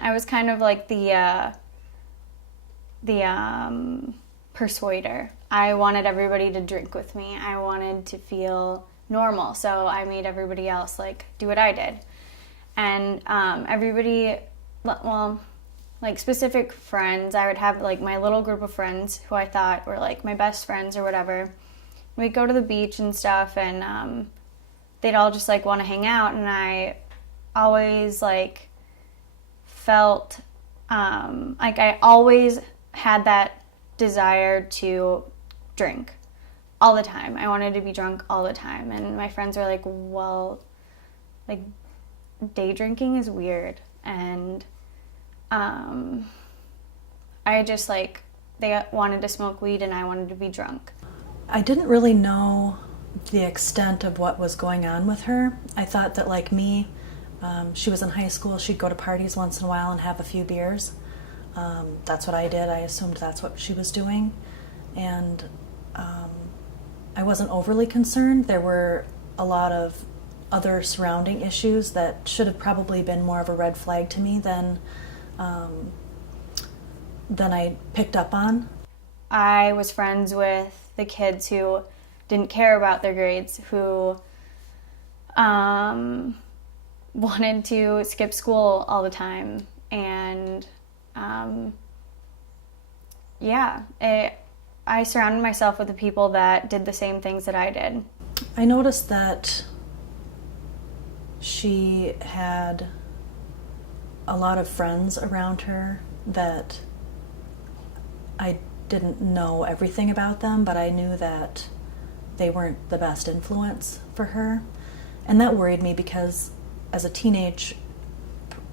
I was kind of like the persuader. I wanted everybody to drink with me. I wanted to feel normal, so I made everybody else like do what I did. And everybody, well, like specific friends, I would have like my little group of friends who I thought were like my best friends or whatever. We'd go to the beach and stuff, and they'd all just like want to hang out, and I always like felt like I always had that desire to drink all the time. I wanted to be drunk all the time, and my friends were like, well, like day drinking is weird. And I just like, they wanted to smoke weed and I wanted to be drunk. I didn't really know the extent of what was going on with her. I thought that, like me, she was in high school, she'd go to parties once in a while and have a few beers. That's what I did. I assumed that's what she was doing. And I wasn't overly concerned. There were a lot of other surrounding issues that should have probably been more of a red flag to me than I picked up on. I was friends with the kids who didn't care about their grades, who wanted to skip school all the time. And I surrounded myself with the people that did the same things that I did. I noticed that she had a lot of friends around her that I didn't know everything about them, but I knew that they weren't the best influence for her. And that worried me because as a teenage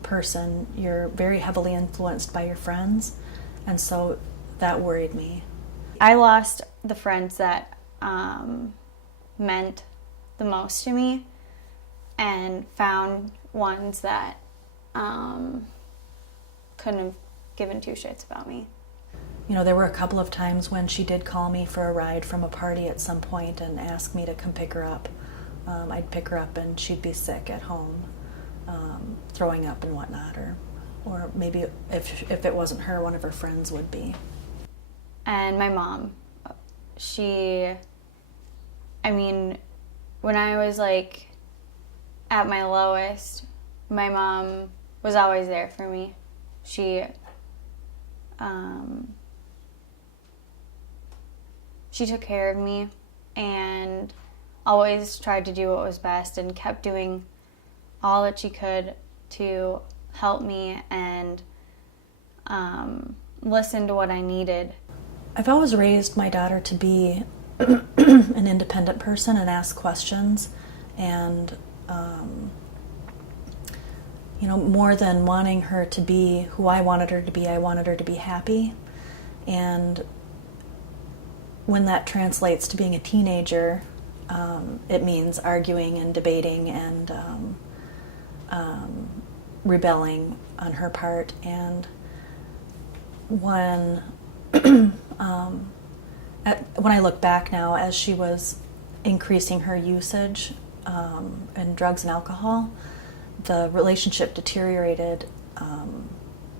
person, you're very heavily influenced by your friends, and so that worried me. I lost the friends that meant the most to me and found ones that couldn't have given two shits about me. You know, there were a couple of times when she did call me for a ride from a party at some point and ask me to come pick her up. I'd pick her up and she'd be sick at home, throwing up and whatnot, or maybe if it wasn't her, one of her friends would be. And my mom, when I was like at my lowest, my mom was always there for me. She took care of me and always tried to do what was best and kept doing all that she could to help me and listen to what I needed. I've always raised my daughter to be an independent person and ask questions, and more than wanting her to be who I wanted her to be, I wanted her to be happy. And when that translates to being a teenager, it means arguing and debating and rebelling on her part. And when when I look back now, as she was increasing her usage in drugs and alcohol, the relationship deteriorated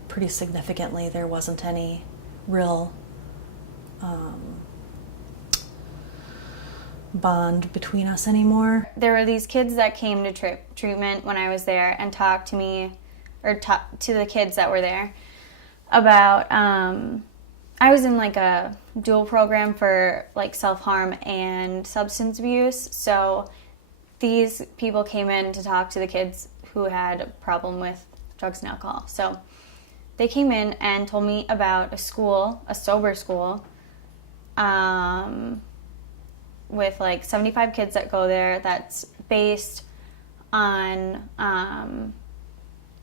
pretty significantly. There wasn't any real bond between us anymore. There were these kids that came to treatment when I was there and talked to me, or talked to the kids that were there about, I was in like a dual program for like self-harm and substance abuse, so these people came in to talk to the kids who had a problem with drugs and alcohol. So they came in and told me about a school, a sober school, with like 75 kids that go there, that's based on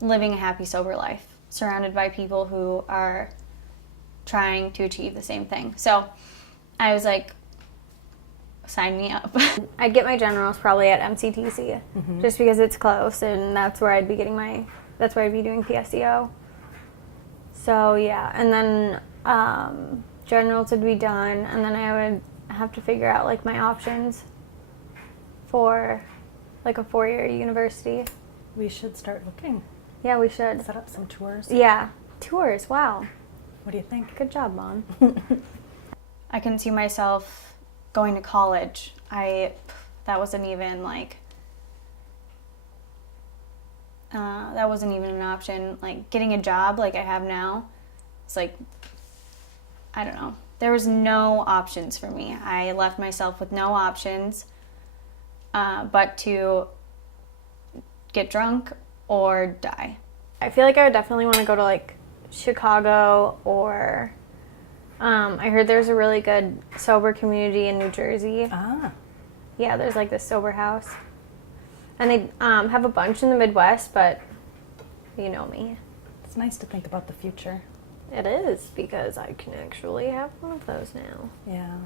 living a happy, sober life, surrounded by people who are trying to achieve the same thing. So I was like, sign me up. I'd get my generals probably at MCTC, just because it's close, and that's where I'd be doing PSEO. So yeah, and then generals would be done, and then I would have to figure out like my options for like a 4-year university. We should start looking. Yeah, we should. Set up some tours. Yeah. Tours, wow. What do you think? Good job, Mom. I can see myself going to college. That wasn't even like, that wasn't even an option. Like getting a job like I have now, it's like, I don't know. There was no options for me. I left myself with no options but to get drunk or die. I feel like I would definitely want to go to like Chicago or I heard there's a really good sober community in New Jersey. Ah. Yeah, there's like this sober house. And they have a bunch in the Midwest, but you know me. It's nice to think about the future. It is, because I can actually have one of those now. Yeah.